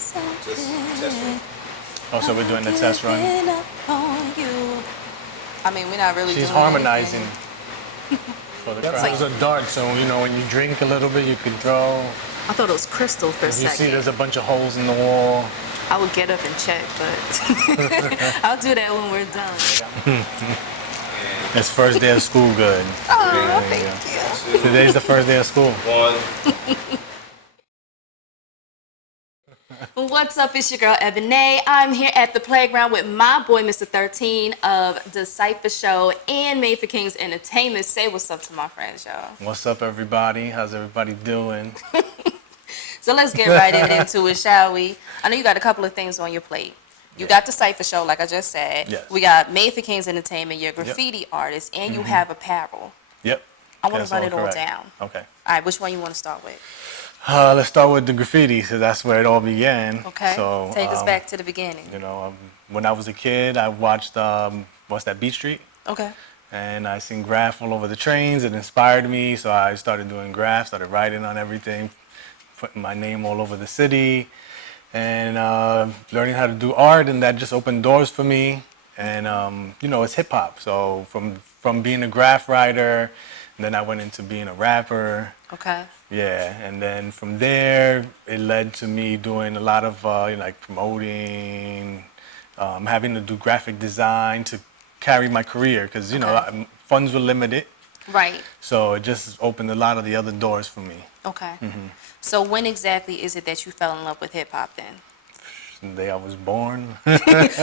Just test run. Oh, so we're doing the test run. I mean, we're not really She's doing harmonizing anything. for the crowd. Those are darts, so you know when you drink a little bit, you can throw. I thought it was crystal for a If you see second. there's a bunch of holes in the wall. I would get up and check, but I'll do that when we're done. It's first day of school good. Oh, thank you. Today's the first day of school. One. What's up? It's your girl, Ebonée. I'm here at the playground with my boy, Mr. 13 of DaCypha Show and Made for Kings Entertainment. Say what's up to my friends, y'all. What's up, everybody? How's everybody doing? So let's get right into it, shall we? I know you got a couple of things on your plate. You got the DaCypha Show, like I just said. Yes. We got Made for Kings Entertainment, your graffiti artist, and you have apparel. Yep. I want That's to run it all correct. down. Okay. All right, which one you want to start with? Let's start with the graffiti, so that's where it all began. Okay. So, Take us back to the beginning. You know, when I was a kid, I watched, what's that, Beat Street? Okay. And I seen Graff all over the trains. It inspired me, so I started doing Graff, started writing on everything, putting my name all over the city, and learning how to do art, and that just opened doors for me. And, you know, it's hip-hop, so from being a Graff writer, then I went into being a rapper. Okay. Yeah, and then from there, it led to me doing a lot of like promoting, having to do graphic design to carry my career because, you know, funds were limited. Right. So it just opened a lot of the other doors for me. Okay. So when exactly is it that you fell in love with hip-hop then? The day I was born.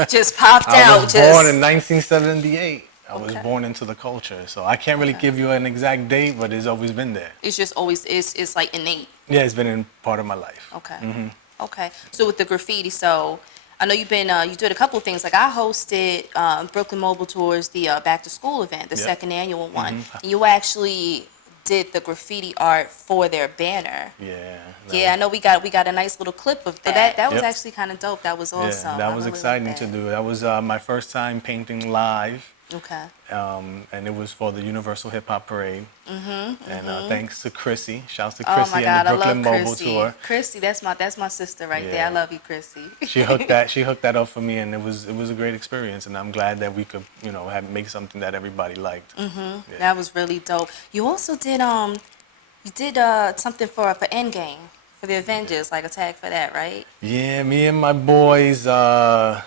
Just popped I out. was born in 1978. I was Okay. born into the culture. So I can't really give you an exact date, but it's always been there. It's just always, it's like innate. Yeah, it's been in part of my life. Okay. Okay. So with the graffiti, so I know you've been, you did a couple of things. Like I hosted Brooklyn Mobile Tours, the back to school event, the second annual one. You actually did the graffiti art for their banner. Yeah. Yeah, I know we got a nice little clip of that. That was Yep. actually kind of dope. That was awesome. Yeah, that I was really exciting liked to that. do. That was my first time painting live. Okay. And it was for the Universal Hip Hop Parade. And thanks to Chrissy. Shouts to Oh Chrissy my and God, the I Brooklyn love Mobile Chrissy. Tour. Chrissy, that's my sister right there. Yeah. I love you, Chrissy. She hooked that up for me, and it was a great experience. And I'm glad that we could, you know, make something that everybody liked. Yeah. That was really dope. You also did something for Endgame for the Avengers, like a tag for that, right? Yeah, me and my boys, Irk,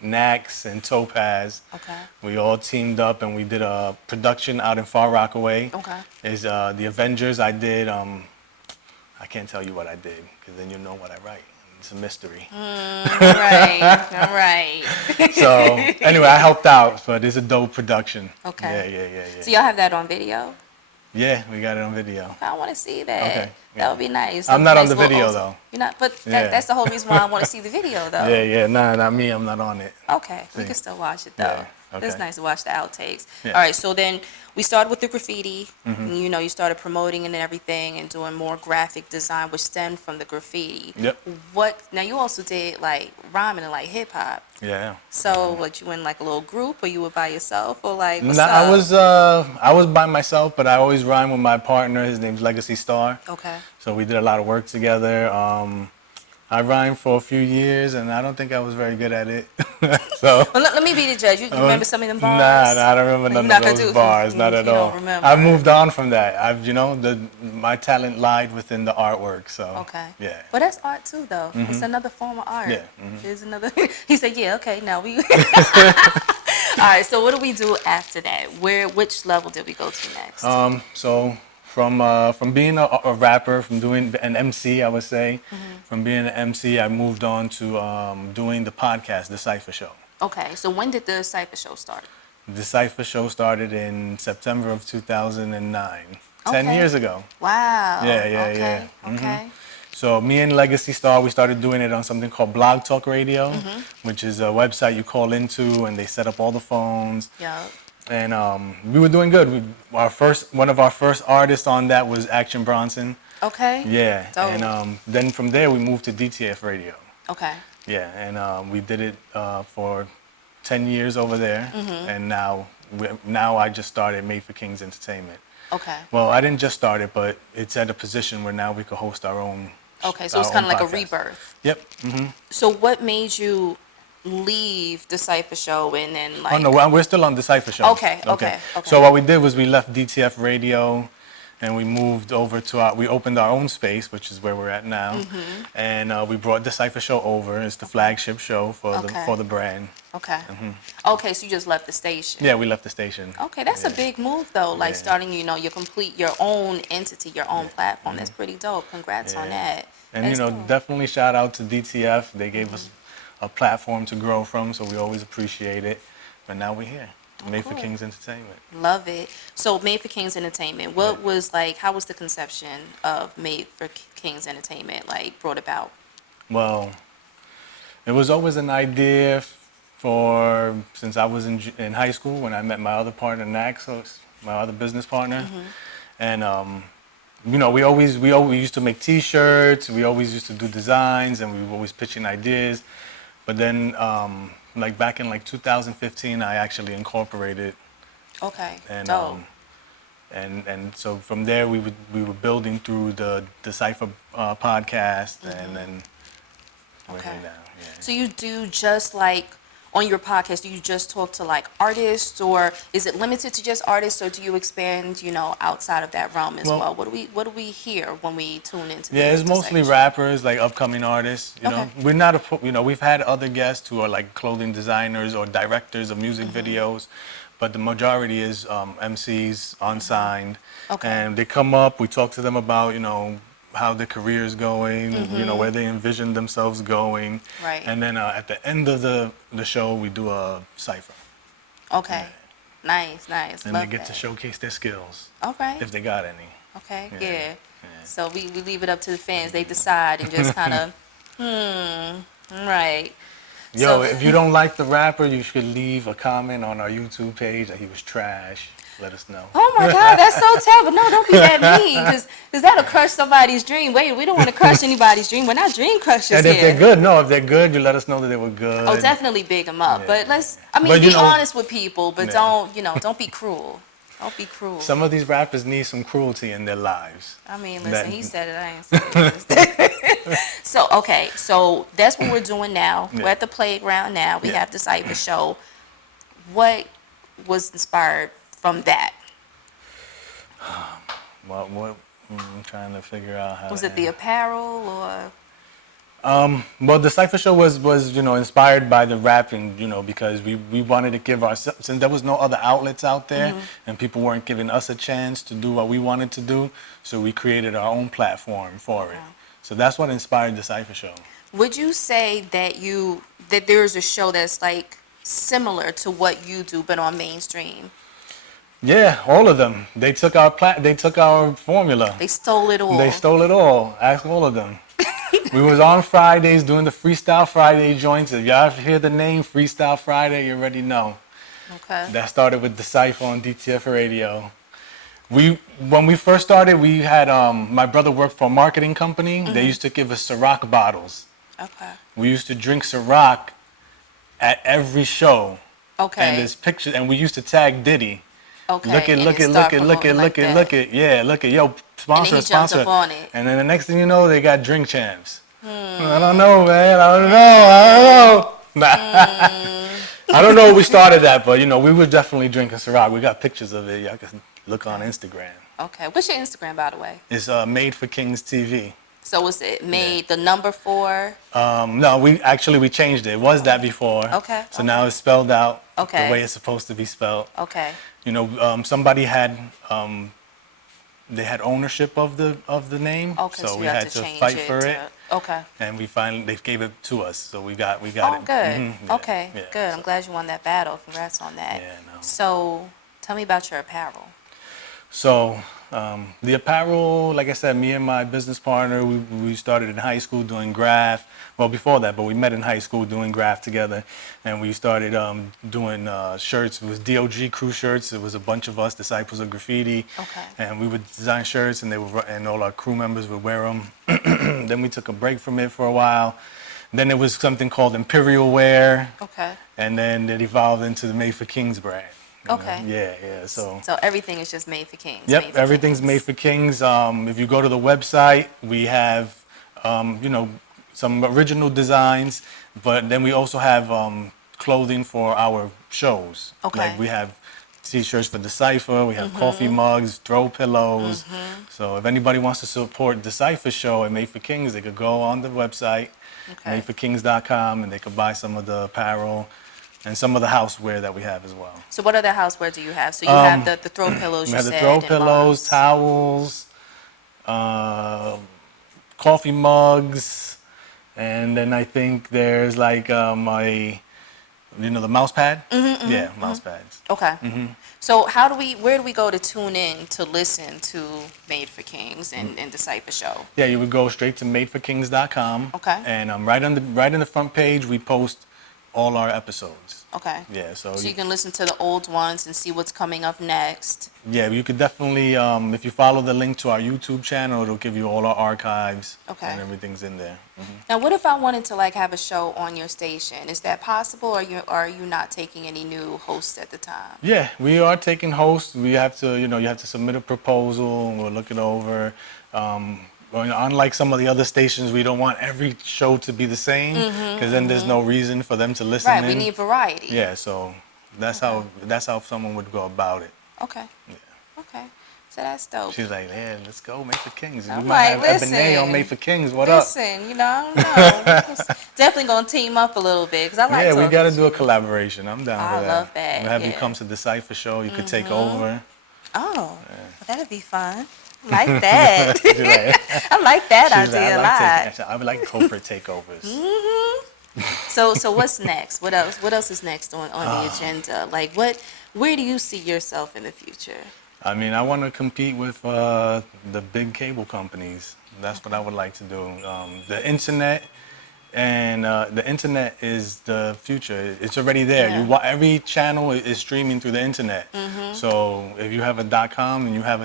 Nax, and Topaz. Okay. We all teamed up and we did a production out in Far Rockaway. Okay. Is the Avengers. I did. I can't tell you what I did because then you know what I write. It's a mystery. All right. So anyway, I helped out, but it's a dope production. Okay. Yeah. So y'all have that on video? Yeah, we got it on video. I want to see that. Okay, That yeah. would be nice. I'm not on Nice the little video old- though. You're not, but Yeah. that's the whole reason why I want to see the video though. Yeah, nah, not me. I'm not on it. Okay, we See. can still watch it though. Yeah, It's okay. nice to watch the outtakes. Yeah. All right, so then we started with the graffiti. And, you know, you started promoting and everything and doing more graphic design, which stemmed from the graffiti. Yep. Now you also did like rhyming and like hip hop. Yeah. So what, you in like a little group or you were by yourself or like what's Nah, up? I was by myself, but I always rhyme with my partner. His name's Legacy Star. Okay. So we did a lot of work together. I rhymed for a few years, and I don't think I was very good at it. So. Well, let me be the judge. You remember some of them bars? Nah, I don't remember You're none not of gonna those do- bars, not you at don't all. remember. I moved on from that. My talent lied within the artwork, so. Okay. Yeah. But that's art too, though. It's another form of art. Yeah, There's another. He said, "Yeah, okay, now we." All right. So what do we do after that? Which level did we go to next? So from being a rapper, from doing an MC, I would say, from being an MC, I moved on to doing the podcast, DaCypha Show. Okay. So when did the DaCypha Show start? The DaCypha Show started in September of 2009, 10 Okay. years ago. Wow. Yeah. Okay. So me and Legacy Star, we started doing it on something called Blog Talk Radio, which is a website you call into, and they set up all the phones. Yup. And we were doing good. One of our first artists on that was Action Bronson. Okay. Yeah. Dope. And then from there we moved to DTF Radio. Okay. Yeah, and we did it for 10 years over there, and now I just started Made for Kings Entertainment. Okay. Well, I didn't just start it, but it's at a position where now we could host our own Okay, so our it's kind own of like a podcast. rebirth. Yep. Mm-hmm. So what made you leave DaCypha Show and then like? Oh no, we're still on DaCypha Show. Okay. So what we did was we left DTF Radio, and we moved over to we opened our own space, which is where we're at now, and we brought DaCypha Show over. It's the flagship show for the brand. Okay. Okay, so you just left the station. Yeah, we left the station. Okay, that's a big move though. Like Yeah. starting, your own entity, your own platform. That's pretty dope. Congrats on that. And That's you know, dope. definitely shout out to DTF. They gave us a platform to grow from, so we always appreciate it. But now we're here, Made for cool. Kings Entertainment. Love it. So Made for Kings Entertainment. What was like? How was the conception of Made for Kings Entertainment like brought about? Well, it was always an idea since I was in high school when I met my other partner, Naxos, my other business partner, and you know, we always used to make T-shirts. We always used to do designs, and we were always pitching ideas. But then, like back in like 2015, I actually incorporated, Okay. and Dope. and so from there we were building through the DaCypha podcast, and then we're Okay. here now. Yeah. So you do just like on your podcast, do you just talk to like artists, or is it limited to just artists, or do you expand, outside of that realm as Well- well? What do we hear when we tune into Yeah, the it's mostly DaCypha Show? rappers, like upcoming artists. You know, Okay. we're not we've had other guests who are like clothing designers or directors of music videos, but the majority is MCs unsigned, Okay. and they come up. We talk to them about how their career is going, where they envision themselves going, Right. and then at the end of the show, we do a cipher, Okay. Nice. and Love they get to that. showcase their skills All right. if they got any. Okay. Yeah. Yeah. So we leave it up to the fans. They decide and just kind of, right. Yo, So- if you don't like the rapper, you should leave a comment on our YouTube page that he was trash. Let us know. Oh my God, that's so terrible. No, don't be that mean, because that'll crush somebody's dream. Wait, we don't want to crush anybody's dream. We're not dream crushers And if here. they're good, if they're good, you let us know that they were good. Oh, definitely big them up. Yeah. But But, be you know- honest with people, but Yeah. don't be cruel. Don't be cruel. Some of these rappers need some cruelty in their lives. I mean, listen, that- he said it, I ain't said it. So that's what we're doing now. Yeah. We're at the playground now. We Yeah. have the DaCypha Show. What was inspired from that? I'm trying to figure out how. Was to it the apparel or? Well, the DaCypha Show was inspired by the rapping, because we wanted to give ourselves, since there was no other outlets out there, and people weren't giving us a chance to do what we wanted to do, so we created our own platform for it. So that's what inspired the DaCypha Show. Would you say that there's a show that's like similar to what you do, but on mainstream? Yeah, all of them. They took our formula. They stole it all. They stole it all. Ask all of them. We was on Fridays doing the Freestyle Friday joints. If y'all hear the name Freestyle Friday, you already know. Okay. That started with DaCypha on DTF Radio. When we first started, we had my brother worked for a marketing company. They used to give us Ciroc bottles. Okay. We used to drink Ciroc at every show. Okay. And there's pictures, and we used to tag Diddy. Okay. Look and at, then look start at, look at, promoting look like at, that. look at, yeah, look at, yo, sponsor, he jumped sponsor. up on it. And then the next thing you know, they got drink champs. I don't know, man. I don't know. Nah. I don't know if we started that, but we were definitely drinking Ciroc. We got pictures of it. Y'all can look on Instagram. Okay. What's your Instagram, by the way? It's Made for Kings TV. So was it made the number 4? No, we changed it. It was that before. Okay, So now it's spelled out Okay. the way it's supposed to be spelled. Okay. Somebody had they had ownership of the name, Okay. so you we have had to change fight for it, Okay. and they gave it to us, so we got Oh, it. good. Yeah, Okay. yeah, Good. so- I'm glad you won that battle. Congrats on that. Yeah, no. So tell me about your apparel. So the apparel, like I said, me and my business partner, we started in high school doing Graff. Well, before that, but we met in high school doing Graff together, and we started doing shirts. It was DOG crew shirts. It was a bunch of us, Disciples of Graffiti, Okay. and we would design shirts, and and all our crew members would wear them. Then we took a break from it for a while. Then there was something called Imperial Wear, Okay. and then it evolved into the Made for Kings brand. you know? Okay. Yeah. So. So everything is just made for kings. Yep, made for everything's kings. Made for Kings. If you go to the website, we have you know, some original designs, but then we also have clothing for our shows. Okay. Like we have T-shirts for DaCypha, we have coffee mugs, throw pillows. So if anybody wants to support DaCypha Show and Made for Kings, they could go on the website, Okay. madeforkings.com, and they could buy some of the apparel and some of the houseware that we have as well. So what other houseware do you have? So you have the throw pillows, We you have the said, throw and pillows, mugs. towels, coffee mugs, and then I think there's like the mouse pad. Yeah, mouse pads. Okay. So where do we go to tune in to listen to Made for Kings and DaCypha Show? Yeah, you would go straight to madeforkings.com. Okay. And right in the front page, we post all our episodes. Okay. Yeah, so So you can listen to the old ones and see what's coming up next. yeah, you could definitely if you follow the link to our YouTube channel, it'll give you all our archives. Okay. And everything's in there. Now, what if I wanted to like have a show on your station? Is that possible, or are you not taking any new hosts at the time? Yeah, we are taking hosts. We have to, you have to submit a proposal, and we'll look it over. Unlike some of the other stations, we don't want every show to be the same, because then there's no reason for them to listen Right. in. We need variety. Yeah, so that's how someone would go about it. Okay. Yeah. Okay. So that's dope. She's like, yeah, let's go, Made for Kings. I'm We might like, have Ebonée listen, on Made for Kings. What up? Listen, I don't know. Definitely gonna team up a little bit because I like. Yeah, we talking got to to do a you. collaboration. I'm down I for that. love that, We'll have you yeah. come to the DaCypha Show. You could take over. Oh, well, that'd be fun. I like that. She's like, I like that she's like, idea a I lot. would like corporate takeovers. So what's next? What else? What else is next on the agenda? Like where do you see yourself in the future? I mean, I want to compete with the big cable companies. That's what I would like to do. The internet the internet is the future. It's already there. Yeah. Every channel is streaming through the internet. So if you have a .com and you have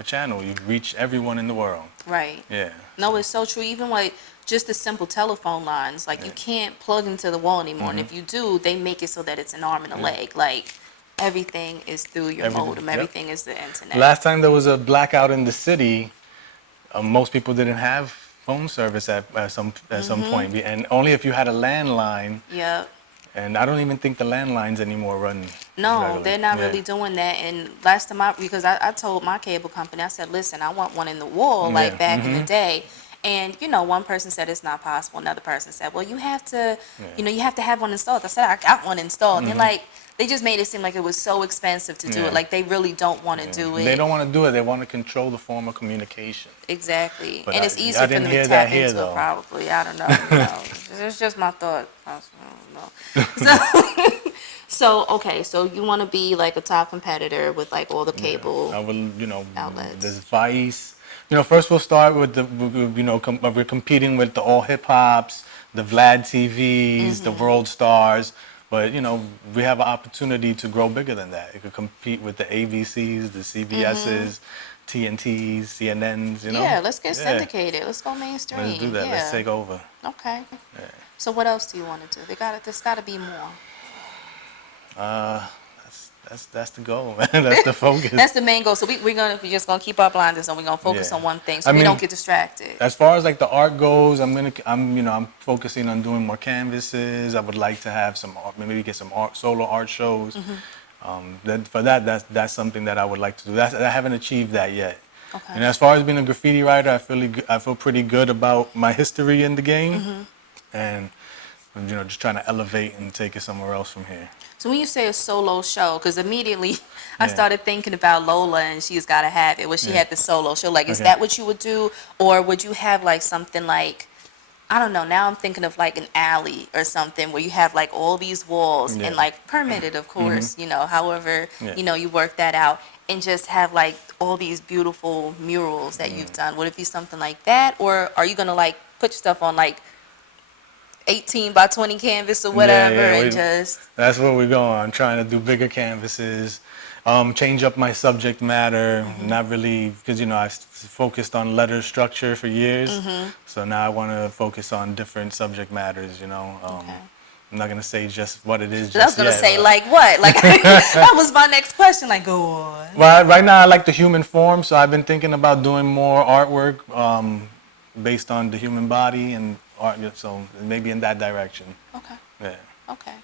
a channel, you reach everyone in the world. Right. Yeah. No, it's so true. Even like just the simple telephone lines, like you can't plug into the wall anymore. And if you do, they make it so that it's an arm and a leg. Like everything is through your modem. Yep. Everything is the internet. Last time there was a blackout in the city, most people didn't have phone service at some point, and only if you had a landline. Yep. And I don't even think the landlines anymore run. No, regularly. they're not Yeah. really doing that. And last time because I told my cable company, I said, listen, I want one in the wall, like Yeah. back in the day. And, one person said it's not possible. Another person said, well, you have to, you have to have one installed. I said, I got one installed. They're like, they just made it seem like it was so expensive to do Yeah. it. Like they really don't want to do it. They don't want to do it. They want to control the form of communication. Exactly. But and it's I easier for didn't them hear to that tap here, into though. it, probably. I don't know. It's just my thought. I don't know. So, okay, so you want to be like a top competitor with like all the cable. I will, outlets. there's Vice. First we'll start with we're competing with the all hip hops, the Vlad TVs, the World Stars. But, we have an opportunity to grow bigger than that. It could compete with the ABCs, the CBSs, TNTs, CNNs, Yeah, let's get syndicated. Let's go mainstream. Let's do that. Yeah. Let's take over. Okay. Yeah. So what else do you want to do? There's got to be more. That's the goal, man. That's the focus. That's the main goal. So we're just gonna keep our blinders on. We're gonna focus Yeah. on one thing, so I we mean, don't get distracted. As far as like the art goes, I'm focusing on doing more canvases. I would like to have some art, maybe get some solo art shows. That's something that I would like to do. I haven't achieved that yet. Okay. And as far as being a graffiti writer, I feel pretty good about my history in the game, and just trying to elevate and take it somewhere else from here. So when you say a solo show, because immediately I Yeah. started thinking about Lola and She's Gotta Have It, where she had the solo show. Like, is Okay. that what you would do? Or would you have like something like, I don't know, now I'm thinking of like an alley or something where you have like all these walls Yeah. and like permitted, of course, however, Yeah. you work that out, and just have like all these beautiful murals that you've done. Would it be something like that? Or are you going to like put your stuff on like 18 by 20 canvas or whatever and just... That's where we're going. I'm trying to do bigger canvases, change up my subject matter, not really, because, I've focused on letter structure for years, so now I want to focus on different subject matters, I'm not going to say just what it is. I was going to yet, say, but- like what? Like, that was my next question. Like, go on. Well, right now I like the human form, so I've been thinking about doing more artwork, based on the human body and art. So maybe in that direction. Okay. Yeah. Okay.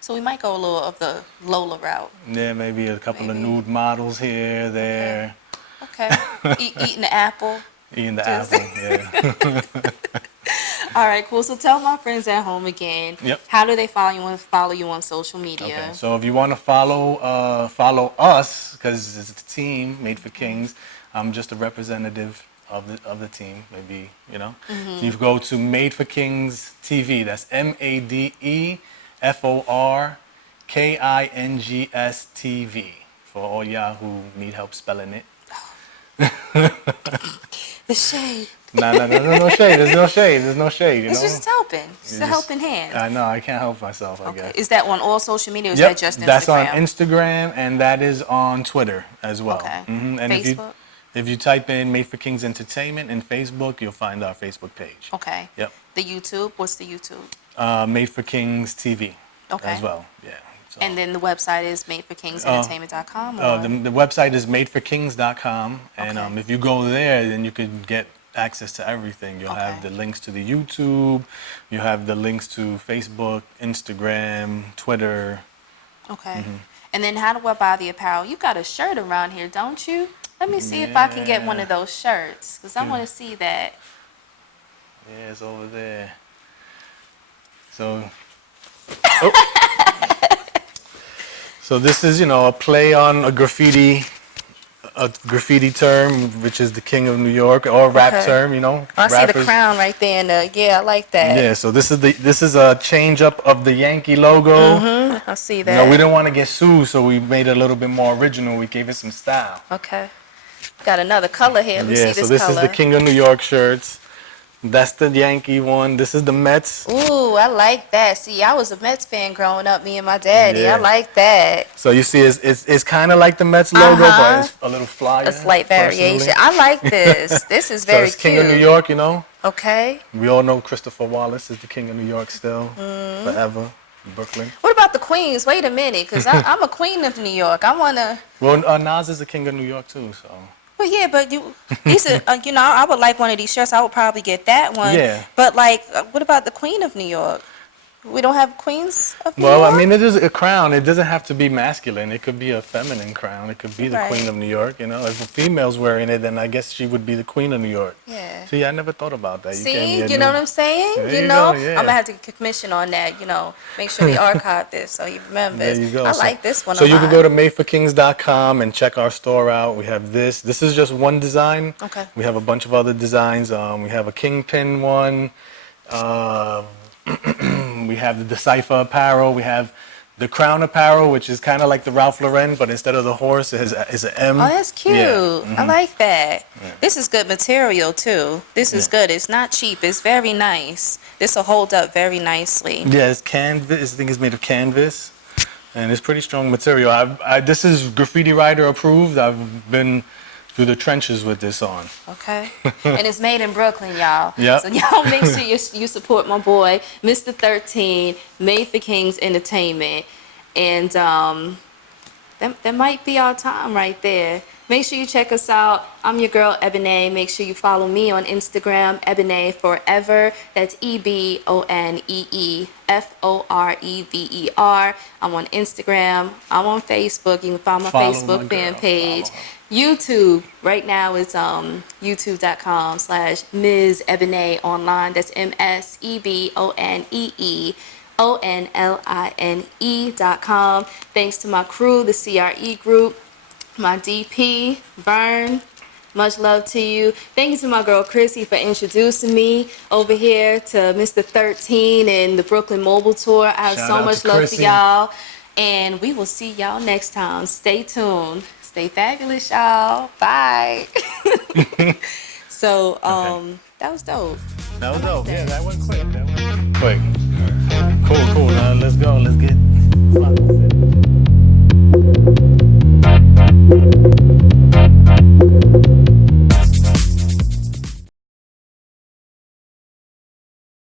So we might go a little of the Lola route. Yeah, maybe a couple of Maybe. nude models here, there. Okay. Eating the apple. Eating the Just- apple. Yeah. All right, cool. So tell my friends at home again. Yep. How do they follow you on social media? Okay, so if you want to follow us, because it's a team made for Kings, I'm just a representative of the team. Maybe you go to Made for Kings TV. That's MADEFORKINGS TV for all y'all who need help spelling it. The shade. No shade. There's no shade. There's no shade. It's just helping. Just a helping hand. I know. I can't help myself. I Okay. guess. Is that on all social media or is Yep, that just Instagram? that's on Instagram and that is on Twitter as well. Okay. And Facebook? if you type in Made for Kings Entertainment in Facebook, you'll find our Facebook page. Okay. Yep. The YouTube? What's the YouTube? Made for Kings TV Okay. as well. Yeah. So, And then the website is madeforkingsentertainment.com? the website is madeforkings.com, and Okay. if you go there, then you can get access to everything. You'll have Okay. the links to the YouTube, you have the links to Facebook, Instagram, Twitter. Okay. And then how do I buy the apparel? You got a shirt around here, don't you? Let me see if I can get one of those shirts, because I want to see that. Yeah, it's over there. So, so this is, a play on a graffiti term, which is the King of New York, or rap Okay. term, I see the crown right there, and yeah, I like that. Yeah, so this is a change up of the Yankee logo. I see that. We didn't want to get sued, so we made it a little bit more original. We gave it some style. Okay. Got another color here. Let me see So this this color. is the King of New York shirts. That's the Yankee one. This is the Mets. Ooh, I like that. See, I was a Mets fan growing up, me and my daddy. Yeah. I like that. So you see, it's kind of like the Mets logo, but it's a little flyer. A slight variation. personally. I like this. This is So very it's cute. King of New York, Okay. We all know Christopher Wallace is the King of New York still, forever, Brooklyn. What about the queens? Wait a minute, because I'm a queen of New York. I want to... Well, Nas is the King of New York too, so. Well, yeah, but these are, I would like one of these shirts. I would probably get that one. Yeah. But, what about the Queen of New York? We don't have queens of New Well, York? I mean, it is a crown. It doesn't have to be masculine. It could be a feminine crown. It could be the Right. Queen of New York. If a female's wearing it, then I guess she would be the Queen of New York. Yeah. See, I never thought about that. See, you know what I'm saying? There You you know, go, yeah. I'm gonna have to get a commission on that. Make sure we archive this so he remembers. There you go. I So- like this one. So a you can lot. go to madeforkings.com and check our store out. We have this. This is just one design. Okay. We have a bunch of other designs. We have a kingpin one. We have the DaCypha apparel. We have the crown apparel, which is kind of like the Ralph Lauren, but instead of the horse, it is an M. Oh, that's cute. Yeah. I like that. This is good material too. This is good. It's not cheap. It's very nice. This will hold up very nicely. Yeah, it's canvas. I think it's made of canvas, and it's pretty strong material. This is graffiti writer approved. I've been through the trenches with this on. Okay. And it's made in Brooklyn, y'all. Yep. So y'all make sure you support my boy, Mr. 13, Made for Kings Entertainment. And that might be our time right there. Make sure you check us out. I'm your girl, Ebonée. Make sure you follow me on Instagram, Ebonée Forever. That's EBONEEFOREVER. I'm on Instagram. I'm on Facebook. You can find my Follow Facebook my fan girl. page. Follow her. YouTube, right now it's youtube.com/Ms. Ebonée online. That's MSEBONEEONLINE.com. Thanks to my crew, the CRE group, my DP, Vern. Much love to you. Thank you to my girl Chrissy for introducing me over here to Mr. 13 and the Brooklyn Mobile Tour. I have Shout so out much to love Chrissy. for y'all. And we will see y'all next time. Stay tuned. Stay fabulous, y'all. Bye. So, that was dope. That was dope. Yeah, that went quick. Quick. Cool. Now let's go. Let's get